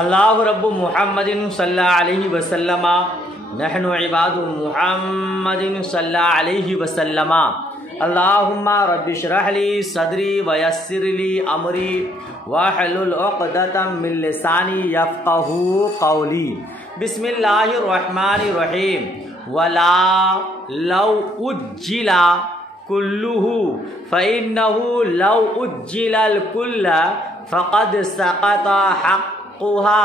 अल्लाहु रब्बु मुहम्मदिन सल्लल्लाहु अलैहि वसल्लम नहनु इबादु मुहम्मदिन सल्लल्लाहु अलैहि वसल्लम। अल्लाहुम्मा रब्बि श्रह ली सदरी व यस्सिर ली अमरी वहलुल उक़दतम मिन लिसानी यफ़क़हू क़ौली। बिस्मिल्लाहिर रहमानिर रहीम। वला लौ उज्जिला कुल्लुहु फ़इन्नहु लौ उज्जिलल कुल्ल फ़क़द सक़त हक़्क़ुहा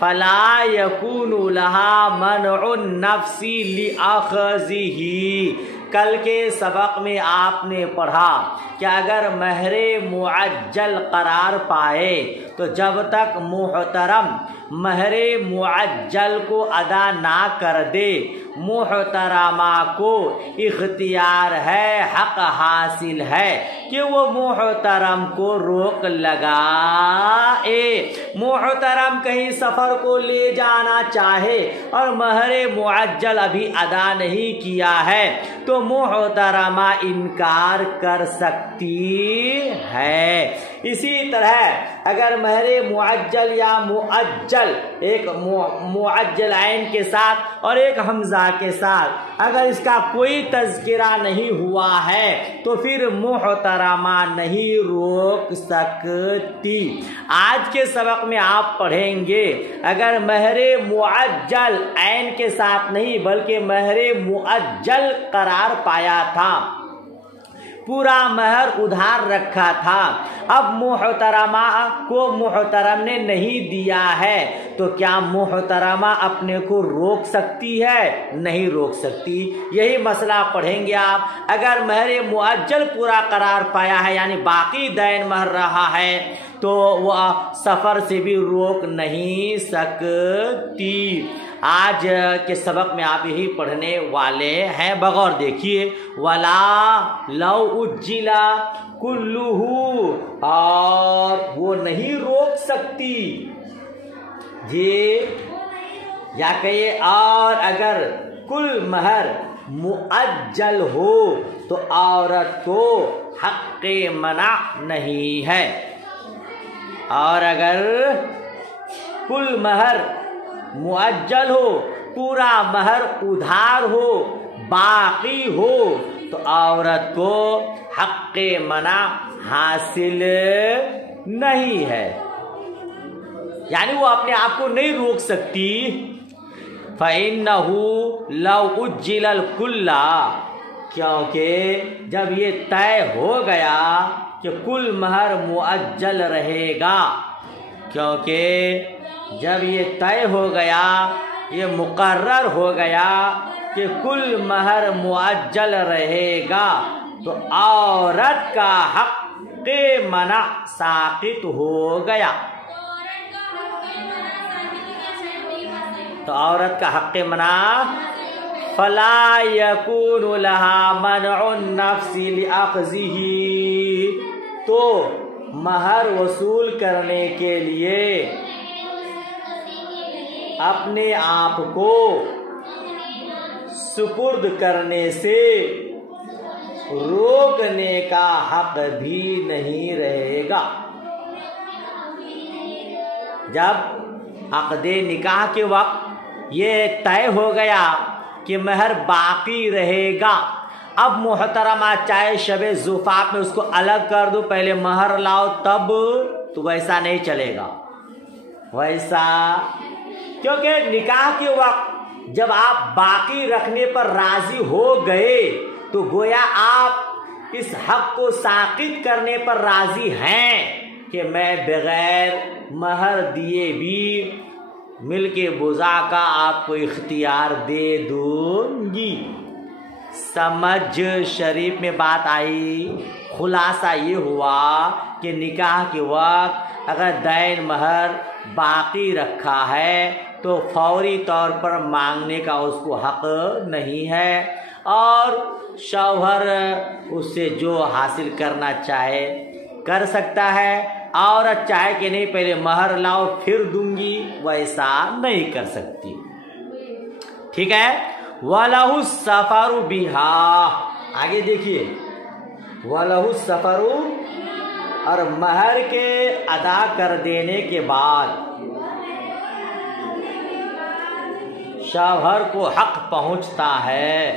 फ़ला यकूनु लहा मनउन नफ़्सी लिअख़ज़िही। कल के सबक में आपने पढ़ा कि अगर महरे मुअज्जल करार पाए तो जब तक मुहतरम महरे मुअज्जल को अदा ना कर दे, मुहतरमा को इख्तियार है, हक हासिल है कि वो मुहतरम को रोक लगाए। मुहतरम कहीं सफ़र को ले जाना चाहे और महरे मुअज्जल अभी अदा नहीं किया है तो मुहतरमा इनकार कर सकती है। इसी तरह अगर महरे मुअज्जल या मुअज्जल एक मुअज्जल ऐन के साथ और एक हमजा के साथ अगर इसका कोई तज़किरा नहीं हुआ है तो फिर मुहतरमा नहीं रोक सकती। आज के सबक में आप पढ़ेंगे अगर महरे मुअज्जल ऐन के साथ नहीं बल्कि महरे मुअज्जल करार पाया था, पूरा महर उधार रखा था, अब मुहतरमा को मुहतरम ने नहीं दिया है तो क्या मुहतरमा अपने को रोक सकती है? नहीं रोक सकती। यही मसला पढ़ेंगे आप। अगर महरे मुअज्जल पूरा करार पाया है यानी बाकी दैन महर रहा है तो वह सफ़र से भी रोक नहीं सकती। आज के सबक में आप यही पढ़ने वाले हैं। बगौर देखिए, वला लौ उज्जिला कुल्लुहु, और वो नहीं रोक सकती ये, या कहिए और अगर कुल महर मुअज्जल हो तो औरत को हक़्क़े मना नहीं है। और अगर कुल महर मुअज्जल हो, पूरा महर उधार हो, बाकी हो तो औरत को हक़्क़े मना हासिल नहीं है, यानी वो अपने आप को नहीं रोक सकती। फ़इन्नहु लौ उज्जिलल कुल्ला, क्योंकि जब ये तय हो गया कि कुल महर मुअज्जल रहेगा, क्योंकि जब ये तय हो गया, ये मुकर्रर हो गया कि कुल महर मुअज्जल रहेगा तो औरत का हक़्क़े मना साक़ित हो गया। तो औरत का हक़्क़े मना फ़ला यकूनु लहा मनउन नफ़्सी लिअख़ज़िही, तो महर वसूल करने के लिए अपने आप को सुपुर्द करने से रोकने का हक भी नहीं रहेगा। जब अक़दे निकाह के वक्त ये तय हो गया कि महर बाकी रहेगा, अब मुहतरमा चाहे शबे ज़ुफ़ाफ़ में उसको अलग कर दो, पहले महर लाओ तब, तो वैसा नहीं चलेगा। वैसा क्योंकि निकाह के वक्त जब आप बाकी रखने पर राजी हो गए तो गोया आप इस हक को साक़ित करने पर राजी हैं कि मैं बगैर महर दिए भी मिल्के बुज़ा का आपको इख्तियार दे दूंगी। समझ शरीफ में बात आई। खुलासा ये हुआ कि निकाह के वक्त अगर दैन महर बाकी रखा है तो फौरी तौर पर मांगने का उसको हक नहीं है, और शौहर उससे जो हासिल करना चाहे कर सकता है। औरत चाहे कि नहीं पहले महर लाओ फिर दूंगी, वैसा नहीं कर सकती। ठीक है। वलहु सफरु बिहा, आगे देखिए, वलहु सफरु, और महर के अदा कर देने के बाद शौहर को हक पहुंचता है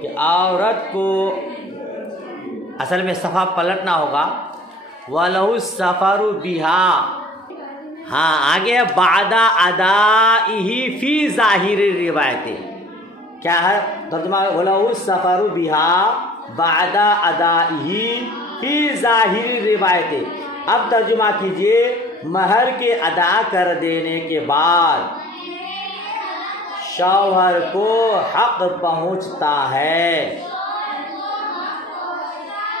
कि औरत को, असल में सफ़ा पलटना होगा, वलहु सफरु बिहा। हाँ, आगे बादा अदाइही फी ज़ाहिरी रिवायतें, क्या है तर्जुमा? वलहु सफरु बिहा बादा अदाइही फी ज़ाहिरी रिवायतें। अब तर्जुमा कीजिए, महर के अदा कर देने के बाद शौहर को हक पहुंचता है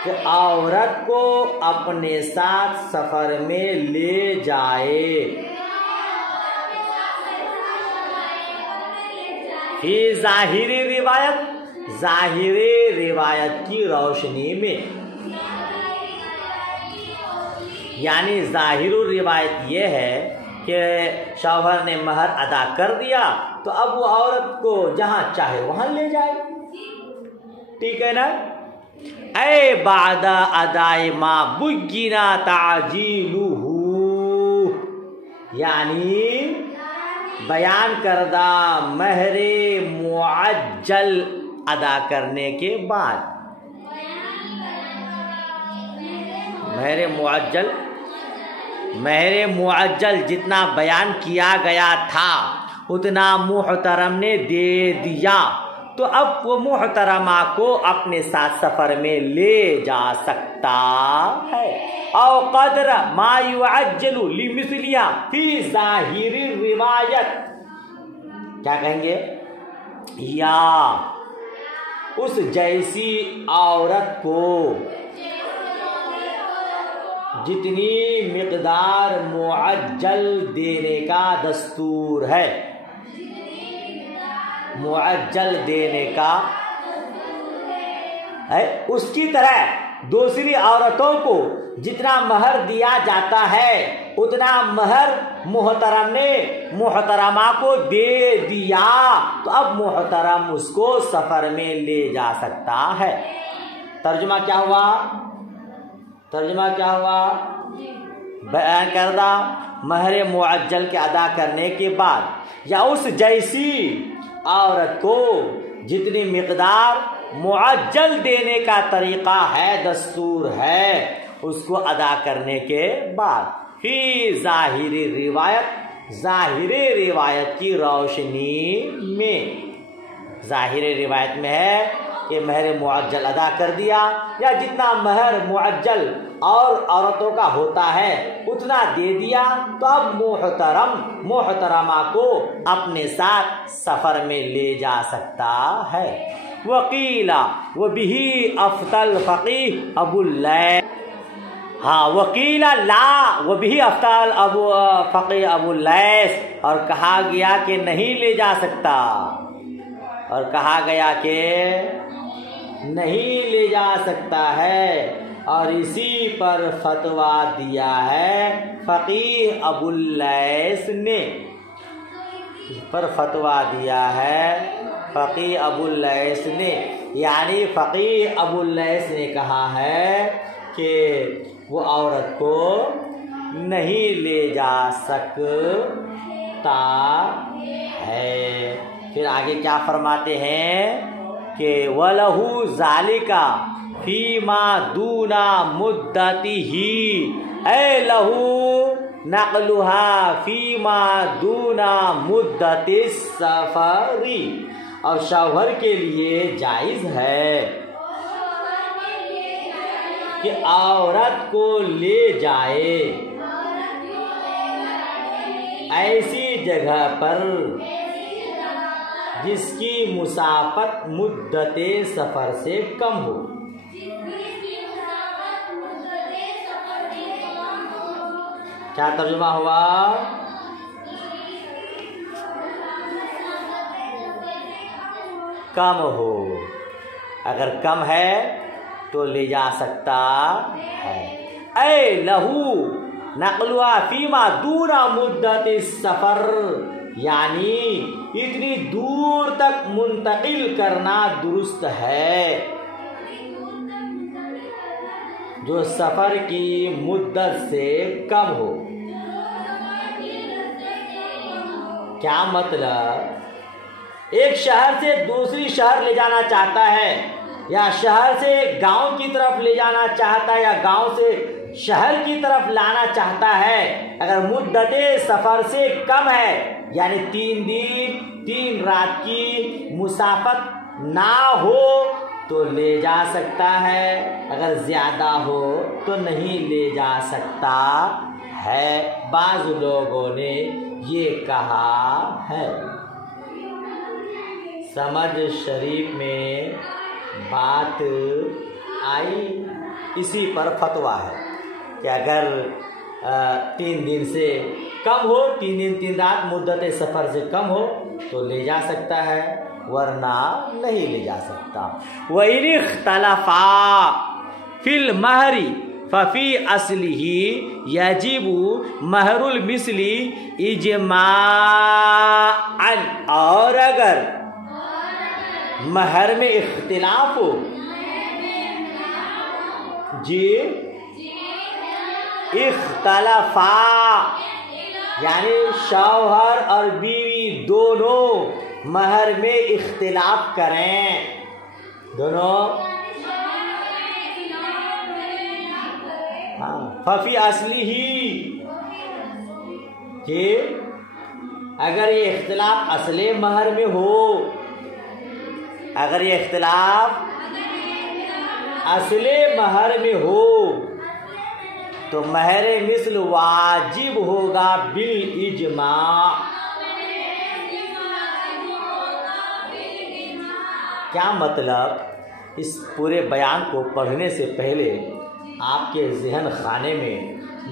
कि औरत को अपने साथ सफर में ले जाए। ये जाहिरी रिवायत, जाहिरी रिवायत की रोशनी में, यानी जाहिरुर रिवायत ये है कि शौहर ने महर अदा कर दिया तो अब वो औरत को जहां चाहे वहां ले जाए। ठीक है ना? ऐ बादा अदाए मा बुगिना ताजीलुहु, यानी बयान करदा महरे मुअज्जल अदा करने के बाद। महरे मुअज्जल जितना बयान किया गया था उतना मुहतरम ने दे दिया, तो अब वो मुहतरमा को अपने साथ सफर में ले जा सकता है। औ कदर मा युअज्जलु लिमिस्लिहा फी ज़ाहिरी रिवायत, क्या कहेंगे? या उस जैसी औरत को जितनी मिकदार मुअज्जल देने का दस्तूर है, मुअज्जल देने का है, उसकी तरह दूसरी औरतों को जितना महर दिया जाता है उतना महर मुहतरम ने मुहतरमा को दे दिया, तो अब मुहतरम उसको सफर में ले जा सकता है। तर्जुमा क्या हुआ? बयान करदा महर मुअज्जल के अदा करने के बाद या उस जैसी औरत को जितनी मिकदार मुअज्जल देने का तरीका है, दस्तूर है, उसको अदा करने के बाद फी ज़ाहिरी रिवायत, ज़ाहिरी रिवायत की रोशनी में, ज़ाहिरी रिवायत में है कि महर मुअज्जल अदा कर दिया या जितना महर मुअज्जल और औरतों का होता है उतना दे दिया, तो अब मुहतरमा को अपने साथ सफर में ले जा सकता है। वकीला व बिही अफ्तल फकीह अबुल लैस, हाँ वकीला ला व बिही अफ्तल फकीह अबुल लैस, और कहा गया कि नहीं ले जा सकता, और कहा गया कि नहीं ले जा सकता है, और इसी पर फतवा दिया है फकीह अबुल लैस ने, इस पर फतवा दिया है फकीह अबुल लैस ने, यानी फकीह अबुल लैस ने कहा है कि वो औरत को नहीं ले जा सकता है। फिर आगे क्या फरमाते हैं कि वलहु ज़ालिका फीमा दूना मुद्दतिही, ऐ लहू नक़लुहा फीमा दूना मुद्दति सफरी, और शौहर के लिए जायज़ है कि औरत को ले जाए ऐसी जगह पर जिसकी मुसाफत मुद्दते सफर से कम हो। क्या तर्जुमा हुआ? कम हो, अगर कम है तो ले जा सकता है। ऐ लहू नक़लुहा फीमा दूना मुद्दति सफर, यानी इतनी दूर तक मुंतकिल करना दुरुस्त है जो सफर की मुद्दत से कम हो। क्या मतलब? एक शहर से दूसरी शहर ले जाना चाहता है, या शहर से गांव की तरफ ले जाना चाहता है, या गांव से शहर की तरफ लाना चाहता है, अगर मुद्दते सफर से कम है, यानी 3 दिन 3 रात की मुसाफत ना हो तो ले जा सकता है, अगर ज्यादा हो तो नहीं ले जा सकता है। बाज़ लोगों ने ये कहा है। समझ शरीफ में बात आई, इसी पर फतवा है कि अगर 3 दिन से कम हो, 3 दिन 3 रात मुद्दत सफ़र से कम हो तो ले जा सकता है, वरना नहीं ले जा सकता। वही इख्तलफा फिल महरी फफी असलिही यजिबु महरुल मिसली इजमाअन, और अगर महर में इख्तिलाफ हो जी, इख्तलफा यानी शौहर और बीवी दोनों महर में इख्तिलाफ करें, दोनों फफी असली ही कि अगर ये इख्तिलाफ असले महर में हो, अगर ये इख्तिलाफ असले महर में हो तो महर मिस्ल वाजिब होगा बिल इजमा। क्या मतलब? इस पूरे बयान को पढ़ने से पहले आपके जहन खाने में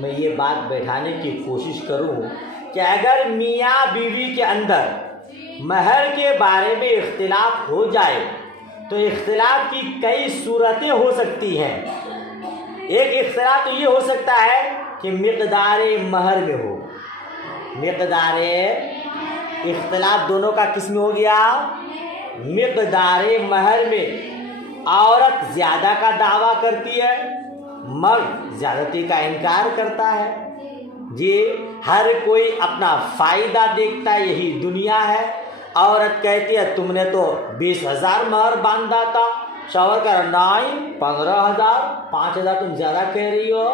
मैं ये बात बैठाने की कोशिश करूं कि अगर मियाँ बीवी के अंदर महर के बारे में इख्तिलाफ हो जाए तो इख्तिलाफ की कई सूरतें हो सकती हैं। एक इख्तिलाफ तो ये हो सकता है कि मिक़दारे महर में हो, मिक़दारे इख्तिलाफ दोनों का किस में हो गया? मिक़दारे महर में। औरत ज़्यादा का दावा करती है, मर्द ज़्यादती का इनकार करता है जी। हर कोई अपना फ़ायदा देखता है, यही दुनिया है। औरत कहती है तुमने तो 20,000 महर बांधा था, शौहर कह रहा नहीं 15,000, 5,000 तुम ज़्यादा कह रही हो।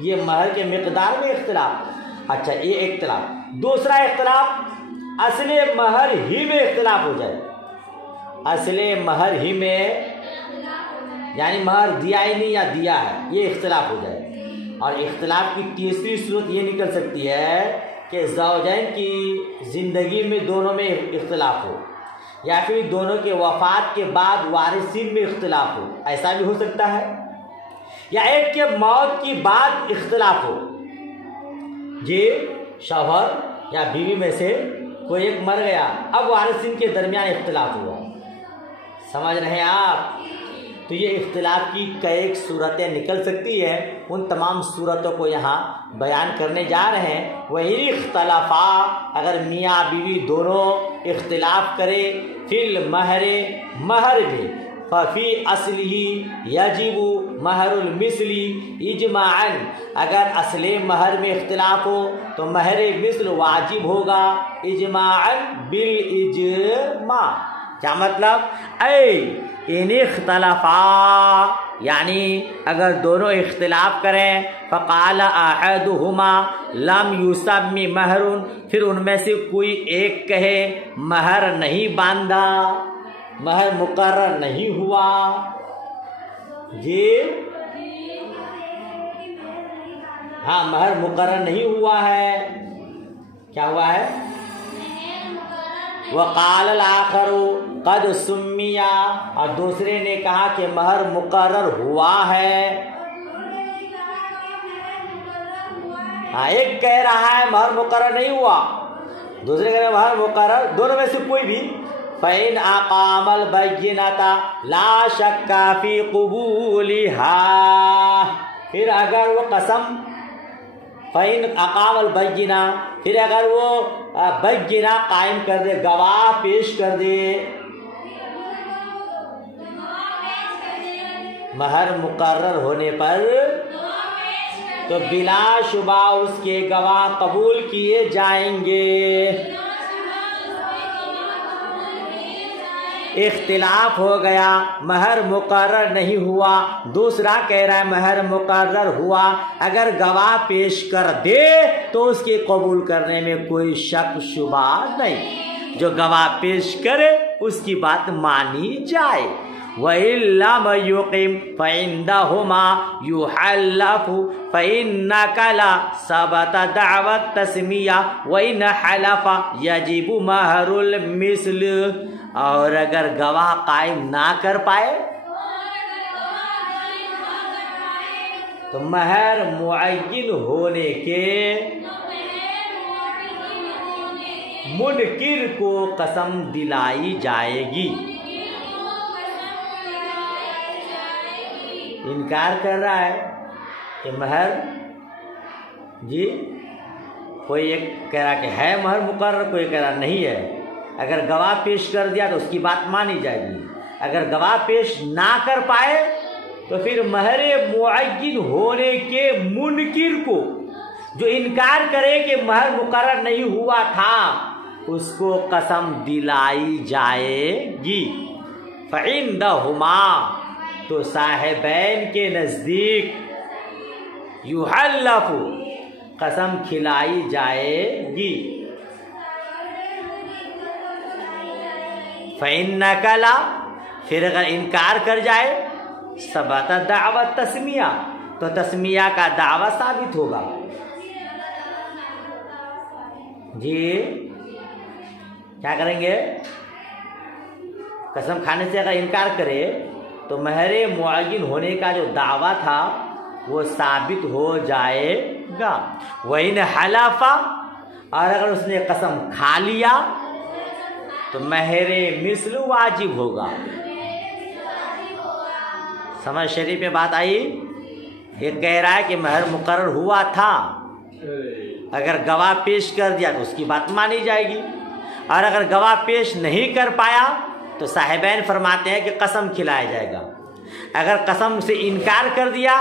ये महर के मिक़दार में इख्तिलाफ। अच्छा, ये इख्तिलाफ। दूसरा इख्तिलाफ असले महर ही में इख्तिलाफ हो जाए, असले महर ही में यानी महर दिया ही नहीं या दिया है, ये इख्तिलाफ हो जाए। और इख्तिलाफ की तीसरी सूरत ये निकल सकती है कि ज़ौजैन की ज़िंदगी में दोनों में इख्तिलाफ हो, या फिर दोनों के वफ़ात के बाद वारिसीन में इख्तिलाफ हो, ऐसा भी हो सकता है। या एक के मौत की बाद इख्तिलाफ हो, ये शौहर या बीवी में से कोई एक मर गया, अब वारिसीन के दरमियान इख्तिलाफ हुआ। समझ रहे हैं आप? तो ये इख्तिलाफ की कई सूरतें निकल सकती है, उन तमाम सूरतों को यहाँ बयान करने जा रहे हैं। वही इख्तलाफा, अगर मियाँ बीवी दोनों इख्तिलाफ करे फिल महर में फफी असली यजिबु महरुल मिसली इजमाअन, अगर असले महर में इख्तिलाफ हो तो महर मिसल वाजिब होगा इजमाअन बिल इजमा। क्या मतलब? इन इख्तलफा यानी अगर दोनों इख्तिलाफ करें, फ़क़ाल अहदुहुमा लम युसम्मी महरुन, फिर उनमें से कोई एक कहे महर नहीं बांधा, महर मुकर्रर नहीं हुआ, ये हाँ महर मुकर्रर नहीं हुआ है। क्या हुआ है? वक़ाल आखरू कद सुम्मिया, और दूसरे ने कहा कि महर मुकर्रर हुआ है। हाँ, एक कह रहा है महर मुकर्रर नहीं हुआ, दूसरे कह रहे महर मुकर्रर, दोनों में से कोई भी। फ़इन अक़ामल बय्यिनता ला शक्का फ़ी क़ुबूलिहा, फिर अगर वो कसम फ़इन अक़ामल बय्यिना, फिर अगर वो बय्यिना कायम कर दे, गवाह पेश कर दे, महर मुकर्रर होने पर तो बिला शुबा उसके गवाह कबूल किए जाएंगे। इख्तिलाफ हो गया, महर मुकर्रर नहीं हुआ, दूसरा कह रहा है महर मुकर्रर हुआ, अगर गवाह पेश कर दे तो उसके कबूल करने में कोई शक शुबा नहीं। जो गवाह पेश करे उसकी बात मानी जाए। वइल्लम युक़िम फ़इंदहुमा युहल्लफ़ु फ़इन्नका ला सबत दावत तस्मिया वइन हलफ़ा यजिबु महरुल मिस्ल। और अगर गवाह कायम ना कर पाए तो महर मुअय्यन होने के मुनकिर को कसम दिलाई जाएगी। इनकार कर रहा है कि महर जी, कोई एक कह रहा कि है महर मुकर्रर, कोई कह रहा नहीं है। अगर गवाह पेश कर दिया तो उसकी बात मानी जाएगी। अगर गवाह पेश ना कर पाए तो फिर महर मुअय्यन होने के मुनकिर को, जो इनकार करे कि महर मुकर्रर नहीं हुआ था, उसको कसम दिलाई जाएगी। फ़इंदहुमा, तो साहिबैन के नज़दीक, युहल्लफ़ु, कसम खिलाई जाएगी। फ़इन्नका ला, फिर अगर इनकार कर जाए, सबत दावत तस्मिया, तो तस्मिया का दावा साबित होगा। जी क्या करेंगे? कसम खाने से अगर इनकार करे तो महरे मुअय्यन होने का जो दावा था वो साबित हो जाएगा। वइन हलफा, और अगर उसने कसम खा लिया तो महरे मिस्ल वाजिब होगा। समझ शरीफ में बात आई? ये कह रहा है कि महर मुकर्रर हुआ था, अगर गवाह पेश कर दिया तो उसकी बात मानी जाएगी, और अगर गवाह पेश नहीं कर पाया तो साहिबैन फरमाते हैं कि कसम खिलाया जाएगा। अगर कसम से इनकार कर दिया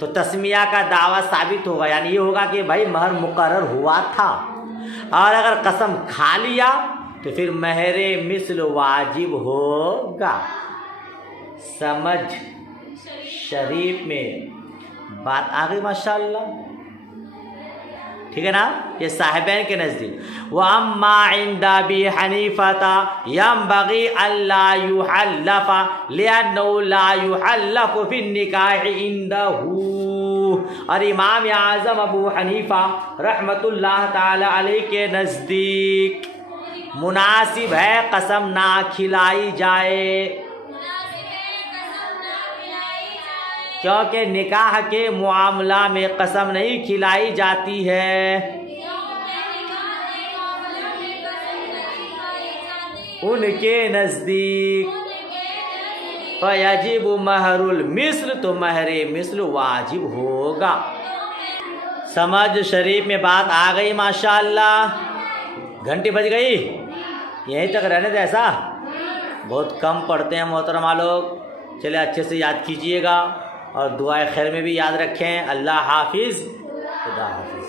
तो तस्मिया का दावा साबित होगा, यानी ये होगा कि भाई महर मुकर्रर हुआ था, और अगर कसम खा लिया तो फिर महरे मिस्ल वाजिब होगा। समझ शरीफ में बात आ गई माशाअल्लाह, ठीक है ना? ये साहिबैन के नज़दीक। व अम्मा इंदा अबी हनीफता यंबगी अल्ला युहल्लफ़ा लिअन्नहु ला युहल्लफ़ु फिन निकाह इंदहु। और इमाम आज़म अबू हनीफा रहमतुल्लाह ताला अलैह के नज़दीक मुनासिब है कसम ना खिलाई जाए, क्योंकि निकाह के मुआमला में कसम नहीं खिलाई जाती है। उनके नज़दीक फयजिब महरुल मिस्ल, तो महरे मिस्ल वाजिब होगा। समझ शरीफ में बात आ गई माशाअल्लाह। घंटी बज गई, यहीं तक रहने दे। ऐसा बहुत कम पढ़ते हैं मोहतरमा लोग। चले अच्छे से याद कीजिएगा और दुआए खैर में भी याद रखें। अल्लाह हाफिज़, खुदा हाफिज़।